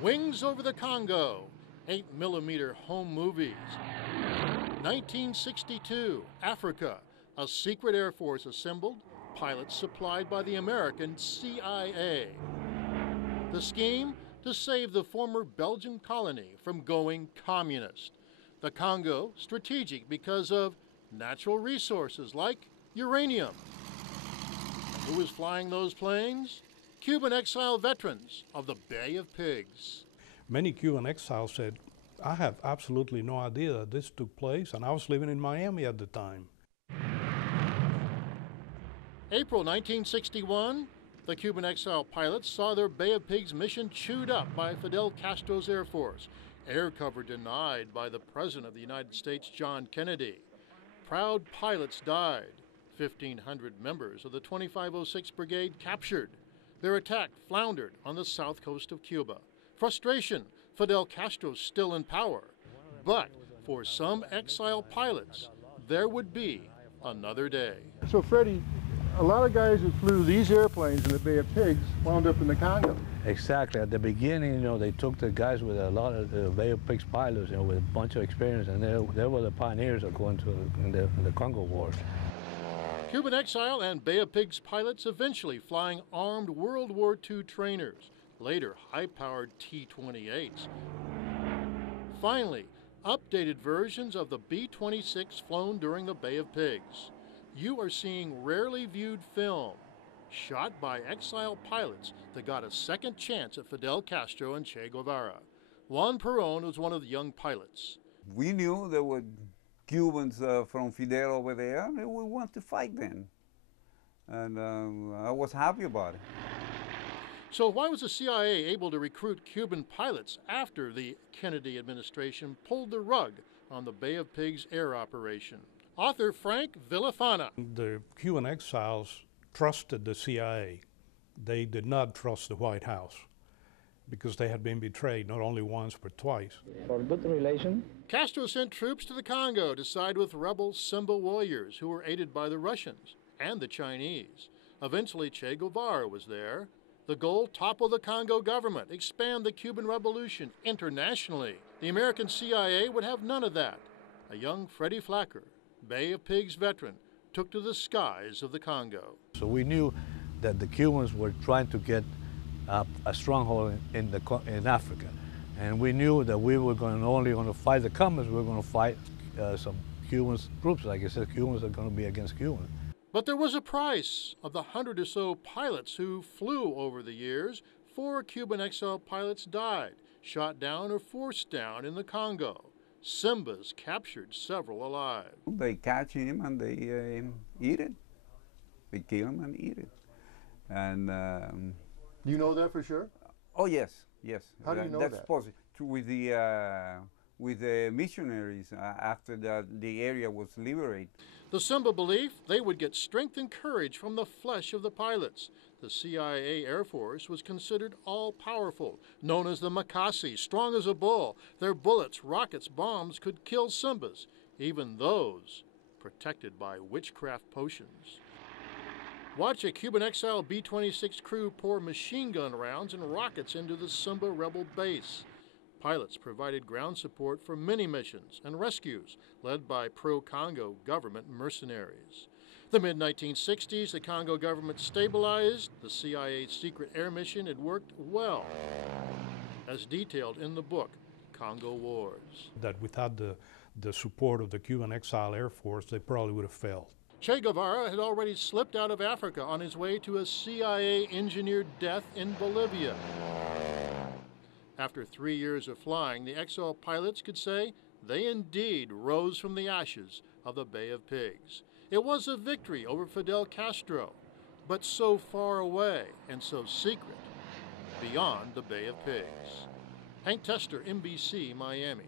Wings Over the Congo, 8mm home movies. 1962, Africa, a secret air force assembled, pilots supplied by the American CIA. The scheme? To save the former Belgian colony from going communist. The Congo, strategic because of natural resources like uranium. Who was flying those planes? Cuban exile veterans of the Bay of Pigs. Many Cuban exiles said, I have absolutely no idea that this took place, and I was living in Miami at the time. April 1961, the Cuban exile pilots saw their Bay of Pigs mission chewed up by Fidel Castro's Air Force. Air cover denied by the President of the United States, John Kennedy. Proud pilots died. 1,500 members of the 2506 Brigade captured. Their attack floundered on the south coast of Cuba. Frustration, Fidel Castro's still in power. But for some exile pilots, there would be another day. So Freddie, a lot of guys who flew these airplanes in the Bay of Pigs wound up in the Congo. Exactly. At the beginning, they took the guys with a lot of the Bay of Pigs pilots, with a bunch of experience, and they were the pioneers of going to the Congo Wars. Cuban exile and Bay of Pigs pilots eventually flying armed World War II trainers, later high-powered T-28s. Finally, updated versions of the B-26 flown during the Bay of Pigs. You are seeing rarely viewed film, shot by exile pilots that got a second chance at Fidel Castro and Che Guevara. Juan Perón was one of the young pilots. We knew there were Cubans from Fidel over there, and we wanted to fight them. And I was happy about it. So why was the CIA able to recruit Cuban pilots after the Kennedy administration pulled the rug on the Bay of Pigs air operation? Author Frank Villafana. The Cuban exiles trusted the CIA. They did not trust the White House because they had been betrayed not only once but twice. For good relation. Castro sent troops to the Congo to side with rebel Simba warriors who were aided by the Russians and the Chinese. Eventually Che Guevara was there. The goal, topple the Congo government, expand the Cuban Revolution internationally. The American CIA would have none of that. A young Freddie Flacker, Bay of Pigs veteran, took to the skies of the Congo. So we knew that the Cubans were trying to get a stronghold in Africa. And we knew that we were only going to fight the communists, we were going to fight some Cuban troops. Like I said, Cubans are going to be against Cubans. But there was a price. Of the 100 or so pilots who flew over the years, 4 Cuban exile pilots died, shot down or forced down in the Congo. Simbas captured several alive. They catch him and they eat it. They kill him and eat it. And you know that for sure? oh yes, yes. How do you know that's that? possible. With the missionaries after the area was liberated. The Simba belief they would get strength and courage from the flesh of the pilots. The CIA Air Force was considered all-powerful, known as the Makasi, strong as a bull. Their bullets, rockets, bombs could kill Simbas, even those protected by witchcraft potions. Watch a Cuban exile B-26 crew pour machine gun rounds and rockets into the Simba rebel base. Pilots provided ground support for many missions and rescues led by pro-Congo government mercenaries. The mid-1960s, the Congo government stabilized. The CIA's secret air mission had worked well, as detailed in the book, Congo Wars. That without the support of the Cuban Exile Air Force, they probably would have failed. Che Guevara had already slipped out of Africa on his way to a CIA-engineered death in Bolivia. After 3 years of flying, the exile pilots could say they indeed rose from the ashes of the Bay of Pigs. It was a victory over Fidel Castro, but so far away and so secret, beyond the Bay of Pigs. Hank Tester, NBC, Miami.